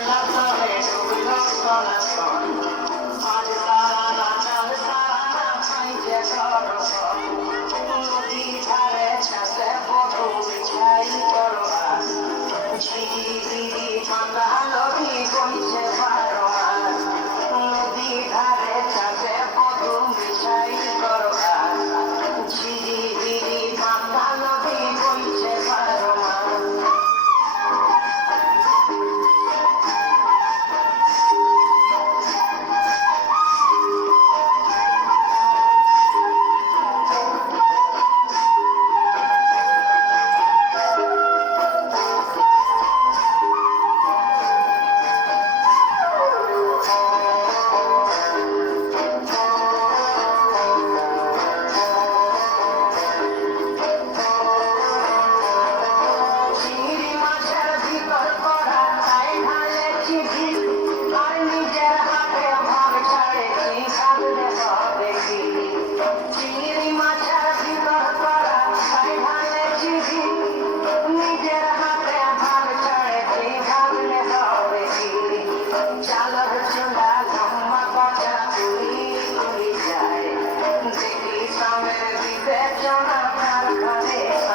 till I thought it till we lost all our fun. জনতা করে